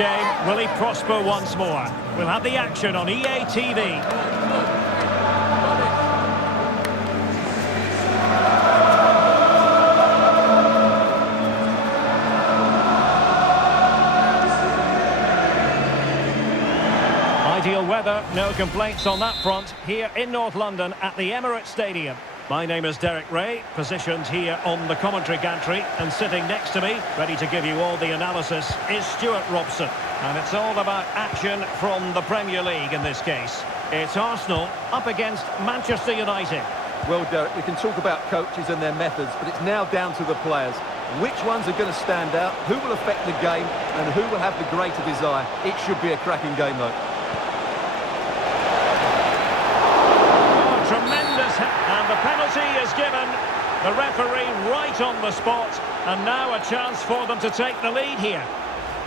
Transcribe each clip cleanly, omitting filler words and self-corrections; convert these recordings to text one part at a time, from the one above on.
game. Will he prosper once more? We'll have the action on EA TV. Ideal weather, no complaints on that front, here in North London at the Emirates Stadium. My name is Derek Ray, positioned here on the commentary gantry, and sitting next to me, ready to give you all the analysis, is Stuart Robson. And it's all about action from the Premier League in this case. It's Arsenal up against Manchester United. Well, Derek, we can talk about coaches and their methods, but it's now down to the players. Which ones are going to stand out, who will affect the game, and who will have the greater desire? It should be a cracking game, though. And the penalty is given. The referee right on the spot. And now a chance for them to take the lead here.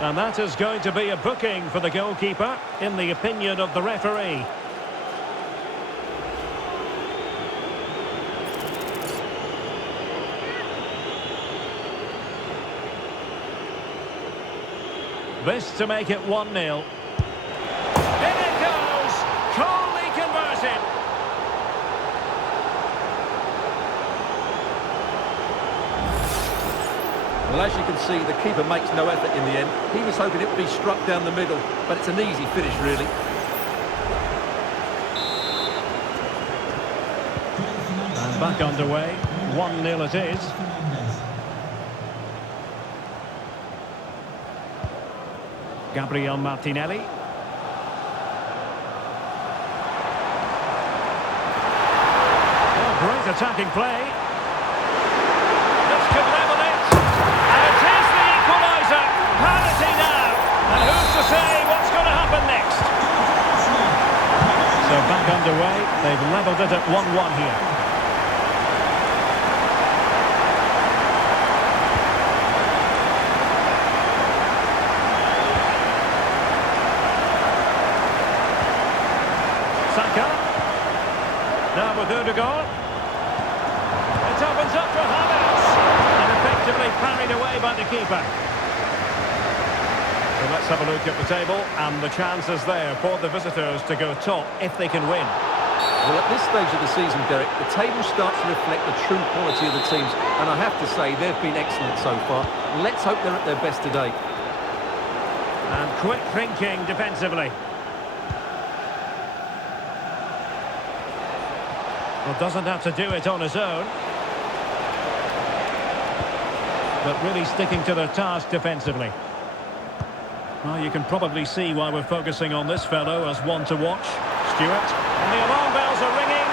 And that is going to be a booking for the goalkeeper, in the opinion of the referee. This to make it 1-0. In it goes! Coolly converted. Well, as you can see, the keeper makes no effort in the end. He was hoping it would be struck down the middle, but it's an easy finish, really. And back underway. 1-0 it is. Gabriel Martinelli. Oh, great attacking play. This could level it. And it is the equaliser. Penalty now. And who's to say what's going to happen next? So back underway. They've levelled it at 1-1 here. Saka. Now with Odegaard. It opens up for Havertz. And effectively parried away by the keeper. So let's have a look at the table. And the chances there for the visitors to go top if they can win. Well, at this stage of the season, Derek, the table starts to reflect the true quality of the teams. And I have to say, they've been excellent so far. Let's hope they're at their best today. And quick thinking defensively. Well, doesn't have to do it on his own. But really sticking to their task defensively. Well, you can probably see why we're focusing on this fellow as one to watch. Stuart. And the alarm bells are ringing.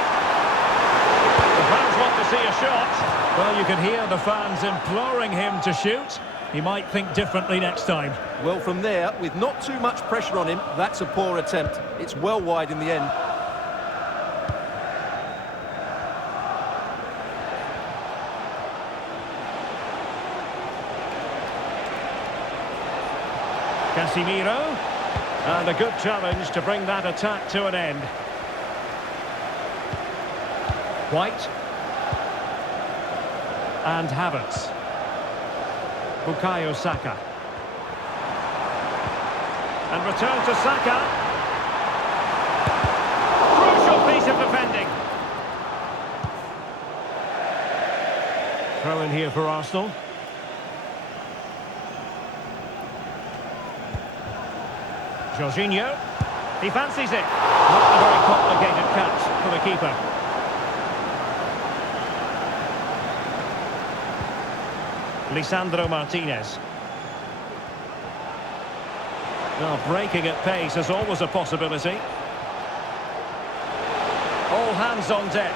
The fans want to see a shot. Well, you can hear the fans imploring him to shoot. He might think differently next time. Well, from there, with not too much pressure on him, that's a poor attempt. It's well wide in the end. Casemiro, and a good challenge to bring that attack to an end. White. And Havertz. Bukayo Saka. And return to Saka. Crucial piece of defending. Throw in here for Arsenal. Jorginho, he fancies it. Not a very complicated catch for the keeper. Lisandro Martinez. Well, breaking at pace is always a possibility. All hands on deck.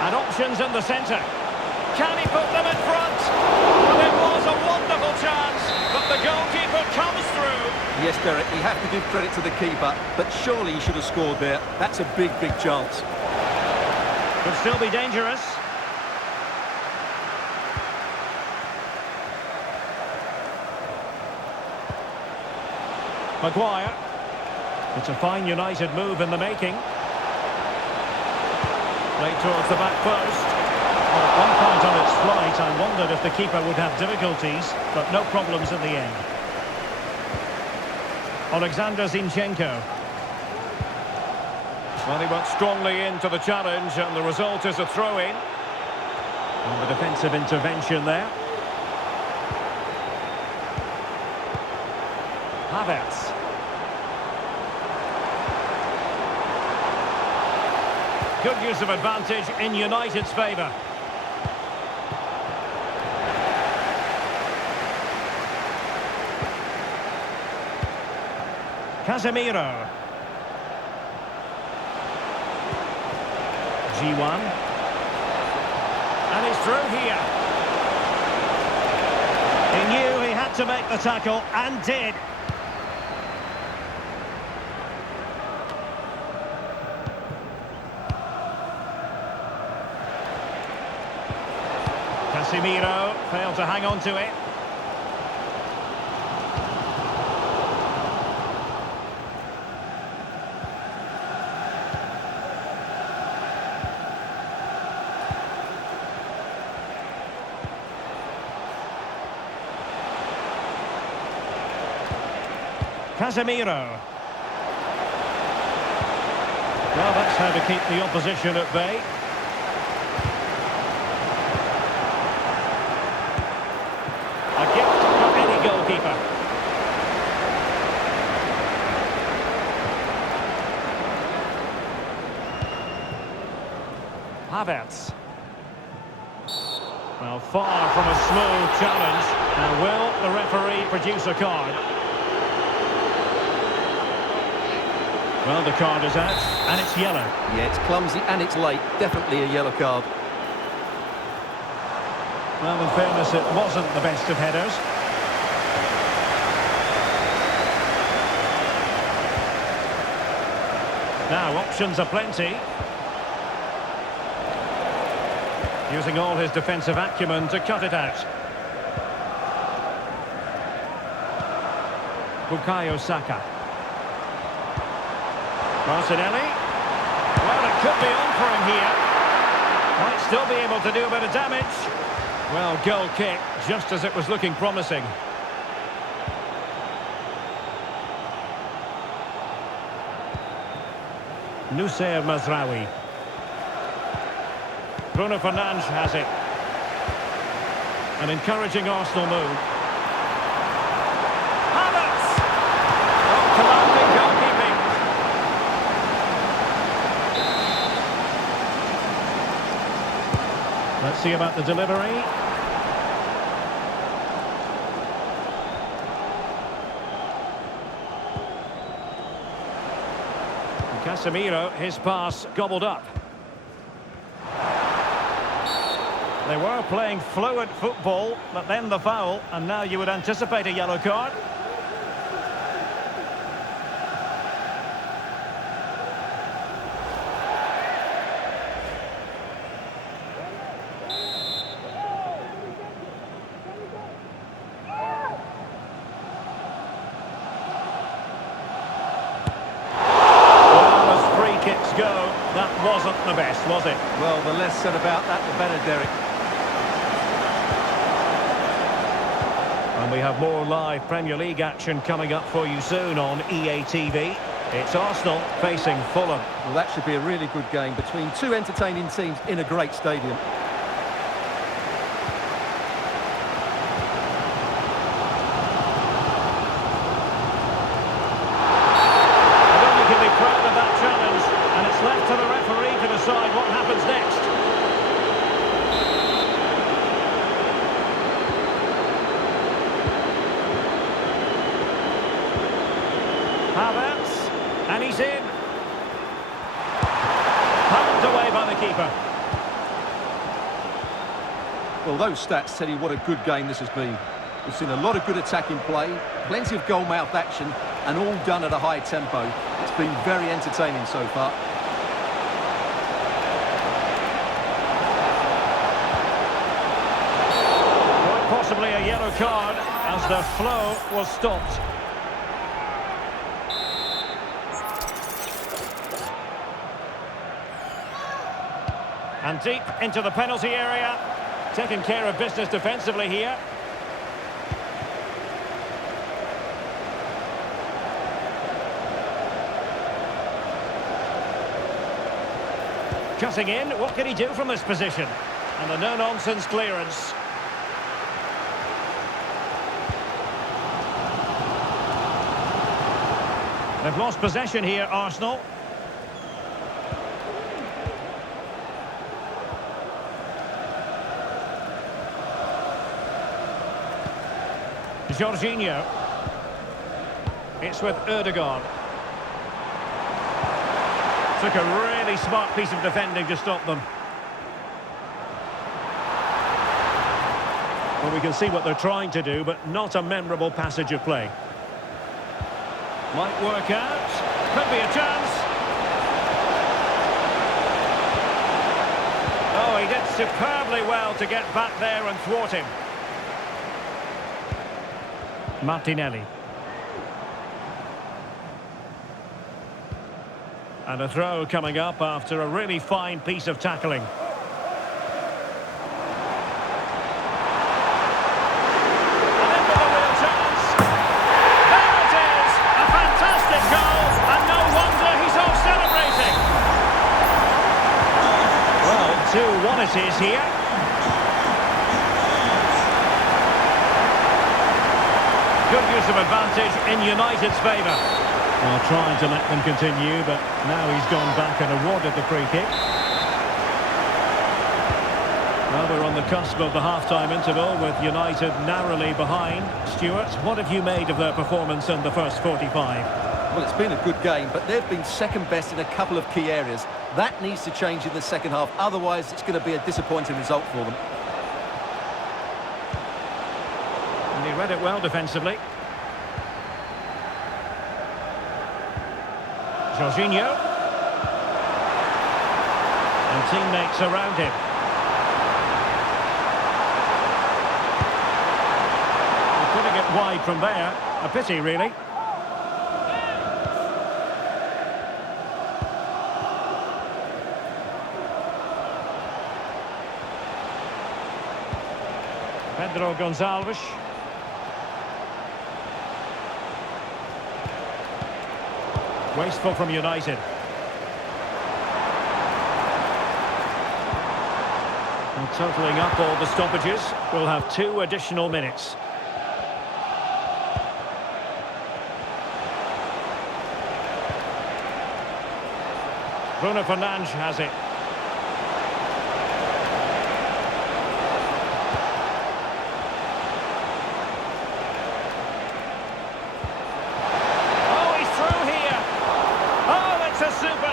And options in the centre. Can he put them in front? Well, it was a wonderful chance, but the goalkeeper comes through. Yes, Derek, you have to give credit to the keeper, but surely he should have scored there. That's a big, big chance. Could still be dangerous. Maguire. It's a fine United move in the making. Played towards the back post. Oh, 1 point on it its flight, I wondered if the keeper would have difficulties, but no problems in the end. Alexander Zinchenko. Well, he went strongly into the challenge, and the result is a throw-in. And the defensive intervention there. Havertz. Good use of advantage in United's favour. Casemiro. G1. And he's through here. He knew he had to make the tackle, and did. Casemiro failed to hang on to it. Casemiro. Well, that's how to keep the opposition at bay. A gift for any goalkeeper. Havertz. Well, far from a smooth challenge. Now, will the referee produce a card? Well, the card is out, and it's yellow. Yeah, it's clumsy and it's late. Definitely a yellow card. Well, in fairness, it wasn't the best of headers. Now, options are plenty. Using all his defensive acumen to cut it out. Bukayo Saka. Martinelli. Well, it could be on for him here. Might still be able to do a bit of damage. Well, goal kick, just as it was looking promising. Noussair Mazraoui. Bruno Fernandes has it. An encouraging Arsenal move. Havertz! Oh, commanding goalkeeping. Let's see about the delivery. Casemiro, his pass gobbled up. They were playing fluid football, but then the foul, and now you would anticipate a yellow card. Go. That wasn't the best, was it? Well, the less said about that, the better, Derek. And we have more live Premier League action coming up for you soon on EA TV. It's Arsenal facing Fulham. Well, that should be a really good game between two entertaining teams in a great stadium. Left to the referee to decide what happens next. Havertz, and he's in. Pumped away by the keeper. Well, those stats tell you what a good game this has been. We've seen a lot of good attacking play, plenty of goal-mouth action, and all done at a high tempo. It's been very entertaining so far. Possibly a yellow card as the flow was stopped. And deep into the penalty area. taking care of business defensively here. Cutting in, what can he do from this position? And a no-nonsense clearance. They've lost possession here, Arsenal. Jorginho. It's with Erdogan. Took a really smart piece of defending to stop them. Well, we can see what they're trying to do, but not a memorable passage of play. Might work out. Could be a chance. Oh, he did superbly well to get back there and thwart him. Martinelli. And a throw coming up after a really fine piece of tackling. And in with a real chance. There it is! A fantastic goal, and no wonder he's off celebrating. Well, 2-1 it is here. Good use of advantage in United's favour. Well, trying to let them continue, but now he's gone back and awarded the free kick. Well, we're on the cusp of the half-time interval with United narrowly behind. Stuart, what have you made of their performance in the first 45? Well, it's been a good game, but they've been second best in a couple of key areas. That needs to change in the second half, otherwise it's going to be a disappointing result for them. And he read it well defensively. Jorginho. And teammates around him. They're putting it wide from there. A pity, really. Pedro Gonçalves. Wasteful from United. And totalling up all the stoppages, we'll have 2 additional minutes. Bruno Fernandes has it.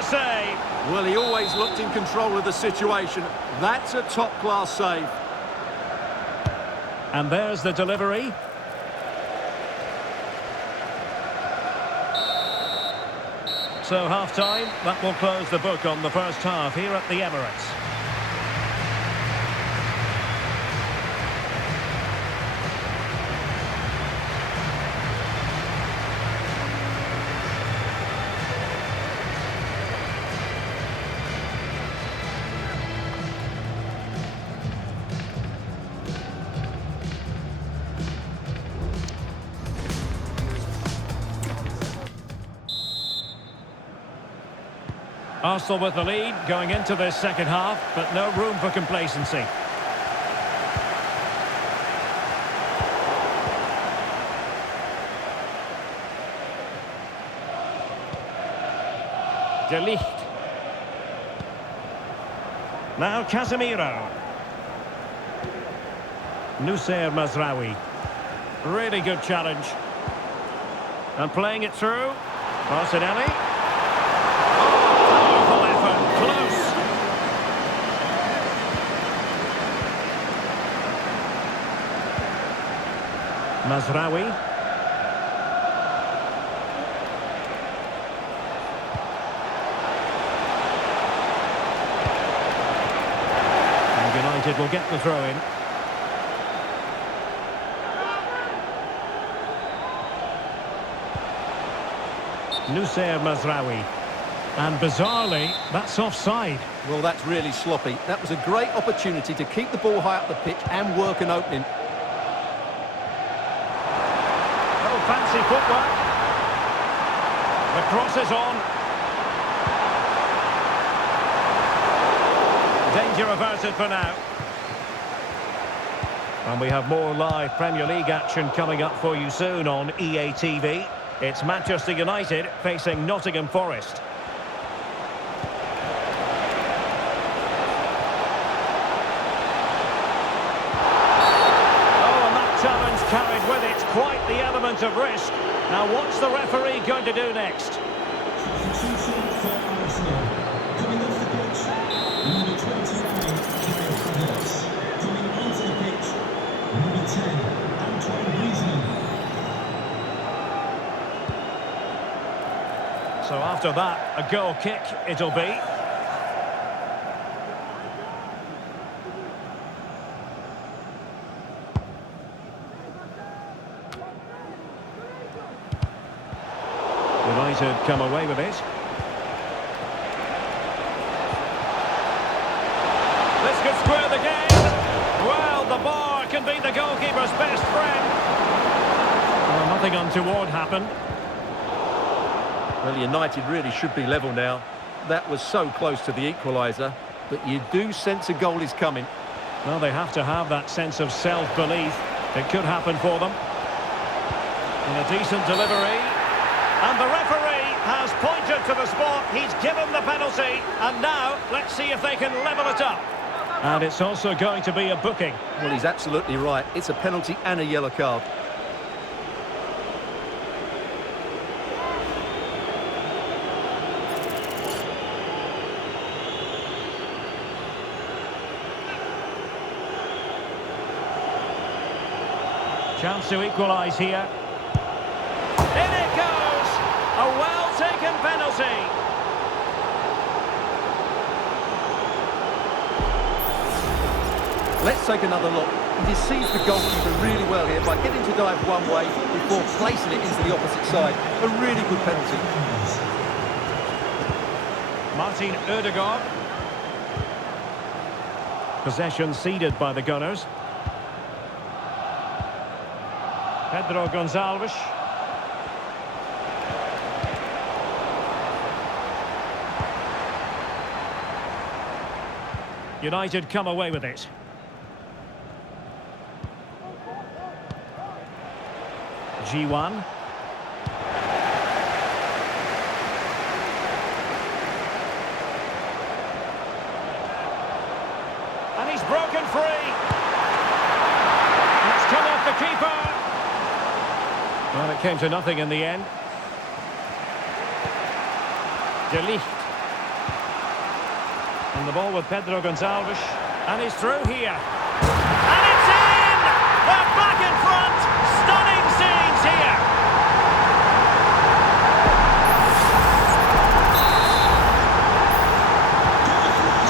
Save. Well, he always looked in control of the situation. That's a top-class save. And there's the delivery. So half-time, that will close the book on the first half here at the Emirates. Arsenal with the lead going into this second half, but no room for complacency. De Ligt. Now Casemiro. Noussair Mazraoui. Really good challenge. And playing it through. Martinelli. Mazraoui. And United will get the throw in. Noussair Mazraoui. And bizarrely, that's offside. Well, that's really sloppy. That was a great opportunity to keep the ball high up the pitch and work an opening. Oh, fancy footwork. The cross is on. Danger averted for now. And we have more live Premier League action coming up for you soon on EA TV. It's Manchester United facing Nottingham Forest. Challenge carried with it quite the element of risk. Now what's the referee going to do next? Coming off the pitch, number 29, coming onto the pitch, number 10, Antoine Griezmann. So after that, a goal kick it'll be. United come away with it. This could square the game. Well, the bar can be the goalkeeper's best friend. Well, nothing untoward happened. Well, United really should be level now. That was so close to the equaliser, but you do sense a goal is coming. Well, they have to have that sense of self-belief. It could happen for them. And a decent delivery. And the referee has pointed to the spot. He's given the penalty. And now, let's see if they can level it up. And it's also going to be a booking. Well, he's absolutely right. It's a penalty and a yellow card. Chance to equalise here. In it goes! A well-taken penalty. Let's take another look. He deceives the goalkeeper really well here by getting to dive one way before placing it into the opposite side. A really good penalty. Martin Ødegaard. Possession ceded by the Gunners. Pedro Gonçalves. United come away with it. G1. And he's broken free. It's come off the keeper. Well, it came to nothing in the end. De Ligt. And the ball with Pedro Gonçalves. And he's through here. And it's in! They're back in front! Stunning scenes here!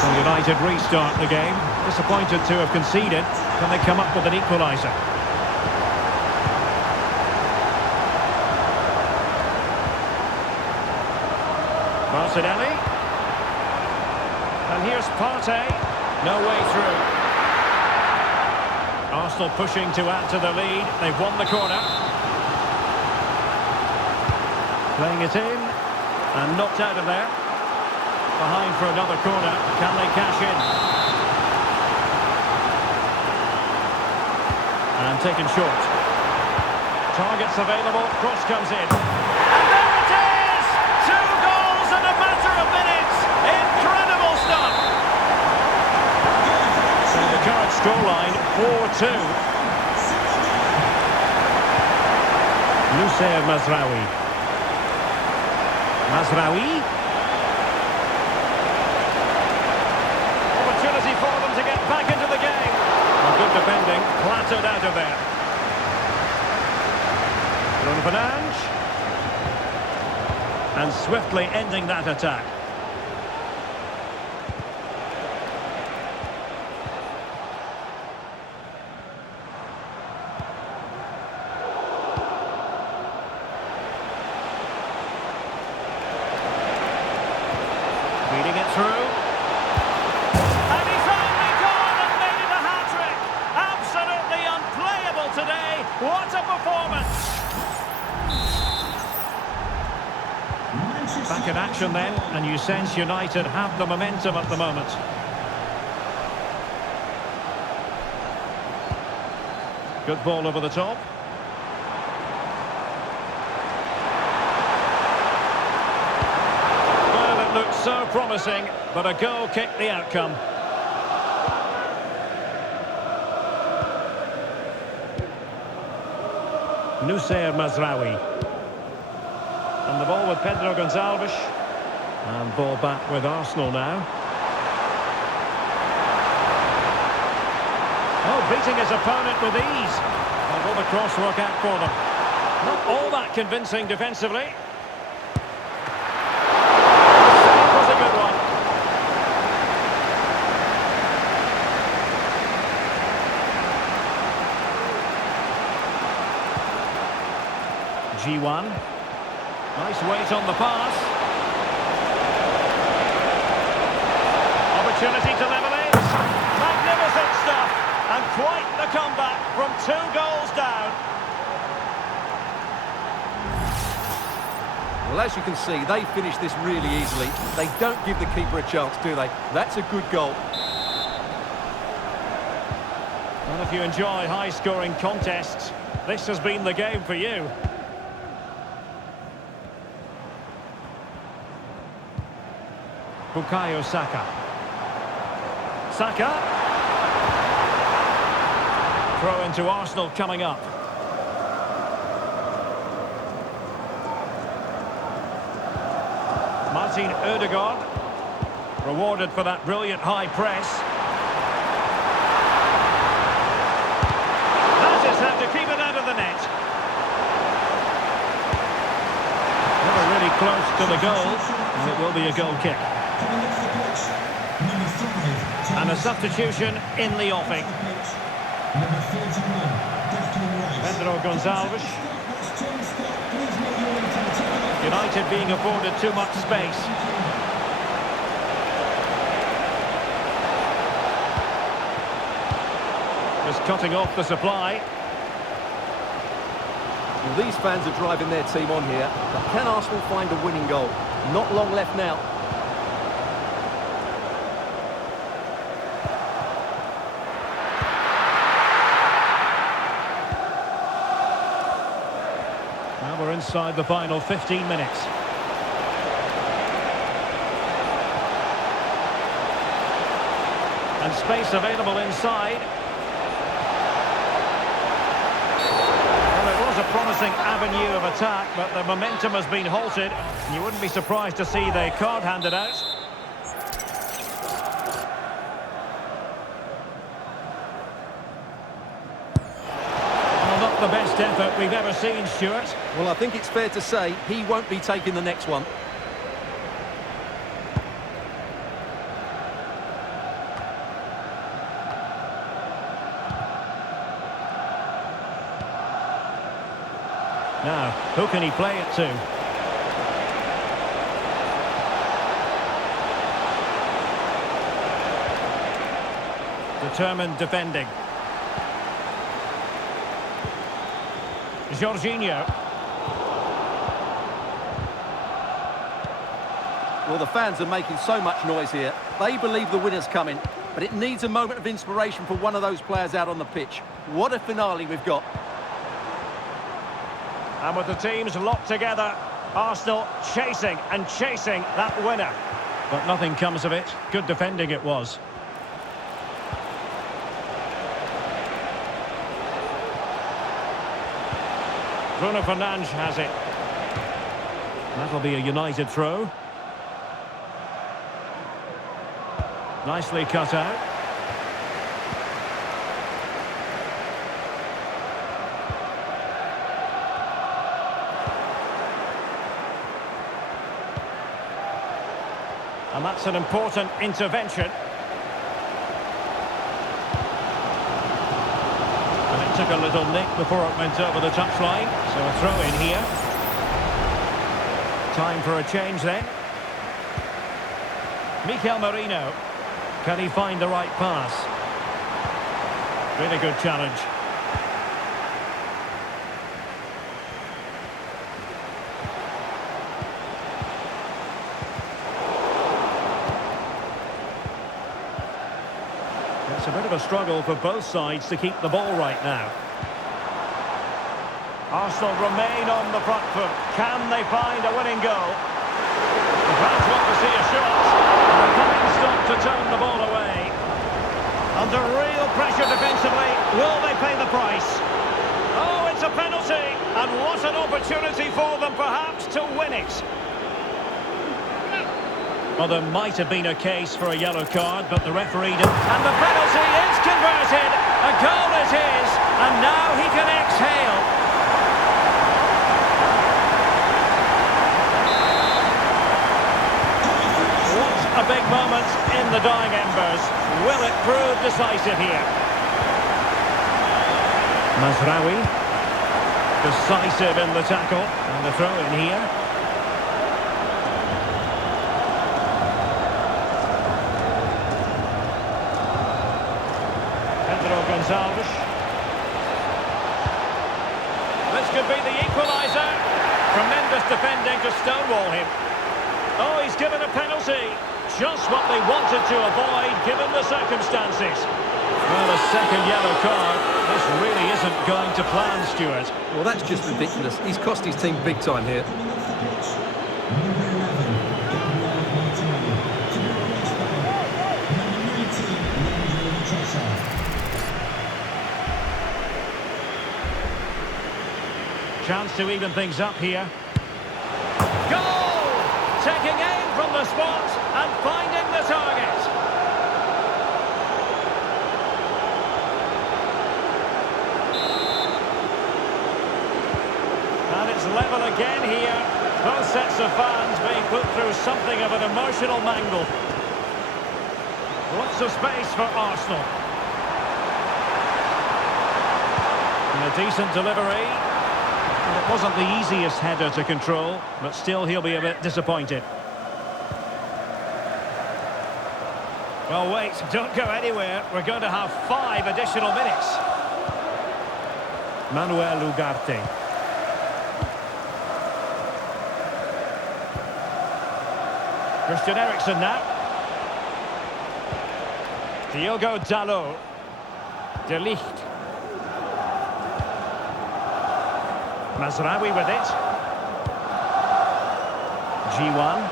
So United restart the game. Disappointed to have conceded. Can they come up with an equaliser? Martinelli. And here's Partey. No way through. Arsenal pushing to add to the lead. They've won the corner. Playing it in. And knocked out of there. Behind for another corner. Can they cash in? And taken short. Targets available. Cross comes in. And there it is! 2 goals in a matter of minutes. Incredible stuff. So the current scoreline 4-2. Noussair Mazraoui. Mazraoui. Opportunity for them to get back into the game. Well, good defending, clattered out of there. Bruno Fernandes. And swiftly ending that attack. back in action then, and you sense United have the momentum at the moment. Good ball over the top. Well, it looked so promising, but a goal kicked the outcome. Nusayr Mazraoui. And the ball with Pedro Gonçalves. And ball back with Arsenal now. Oh, beating his opponent with ease. And will the cross work out for them? Not all that convincing defensively. That was a good one. G1. Nice weight on the pass. Opportunity to level it. Magnificent stuff. And quite the comeback from 2 goals down. Well, as you can see, they finish this really easily. They don't give the keeper a chance, do they? That's a good goal. Well, if you enjoy high-scoring contests, this has been the game for you. Bukayo Saka. Saka. Throw into Arsenal coming up. Martin Ødegaard. Rewarded for that brilliant high press. That is how to keep it out of the net. Never really close to the goal, and it will be a goal kick. Coming off the pitch, number 5. And a substitution in the offing. Number 41, Declan Rice. Pedro Gonçalves. That's John Scott. Please make your way to the top. United being afforded too much space. Just cutting off the supply. Well, these fans are driving their team on here, but can Arsenal find a winning goal? Not long left now. Now we're inside the final 15 minutes. And space available inside. Well, it was a promising avenue of attack, but the momentum has been halted. You wouldn't be surprised to see the card handed out. Well, not the best effort we've ever seen, Stuart. Well, I think it's fair to say he won't be taking the next one. Now, who can he play it to? Determined defending. Jorginho. Well, the fans are making so much noise here. They believe the winner's coming, but it needs a moment of inspiration for one of those players out on the pitch. What a finale we've got. And with the teams locked together, Arsenal chasing and chasing that winner. But nothing comes of it. Good defending it was. Bruno Fernandes has it. That'll be a United throw. Nicely cut out. And that's an important intervention. And it took a little nick before it went over the touchline. So a throw in here. Time for a change then. Mikel Merino. Can he find the right pass? Really good challenge. It's a bit of a struggle for both sides to keep the ball right now. Arsenal remain on the front foot. Can they find a winning goal? The fans want to see a shot. And a fine stop to turn the ball away. Under real pressure defensively. Will they pay the price? Oh, it's a penalty. And what an opportunity for them, perhaps, to win it. Well, there might have been a case for a yellow card, but the referee didn't. And the penalty is converted. A goal it is. And now he can exhale. What a big moment in the dying embers. Will it prove decisive here? Mazraoui. Decisive in the tackle. And the throw in here. Gonzalez. This could be the equaliser. Tremendous defending to stonewall him. Oh, he's given a penalty. Just what they wanted to avoid, given the circumstances. Well, a second yellow card. This really isn't going to plan, Stuart. Well, that's just ridiculous. He's cost his team big time here. Chance to even things up here. Goal! Taking aim from the spot and finding the target. And it's level again here. Both sets of fans being put through something of an emotional mangle. Lots of space for Arsenal. And a decent delivery. Well, it wasn't the easiest header to control, but still he'll be a bit disappointed. Well, wait, don't go anywhere. We're going to have 5 additional minutes. Manuel Ugarte. Christian Eriksen now. Diogo Dalot. De Ligt. Mazraoui with it. G1.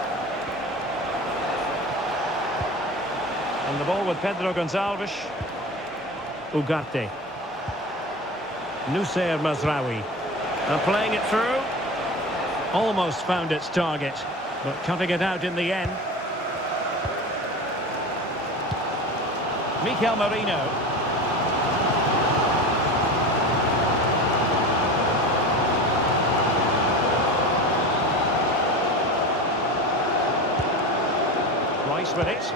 And the ball with Pedro Gonçalves. Ugarte. Noussair Mazraoui. And playing it through. Almost found its target, but cutting it out in the end. Mikel Merino. Rice with it.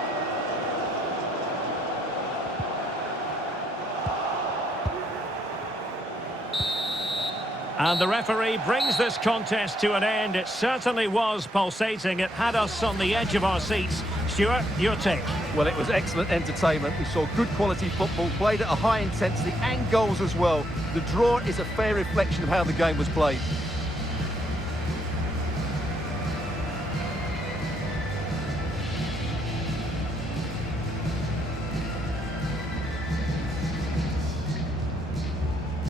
And the referee brings this contest to an end. It certainly was pulsating. It had us on the edge of our seats. Stuart, your take? Well, it was excellent entertainment. We saw good quality football, played at a high intensity and goals as well. The draw is a fair reflection of how the game was played.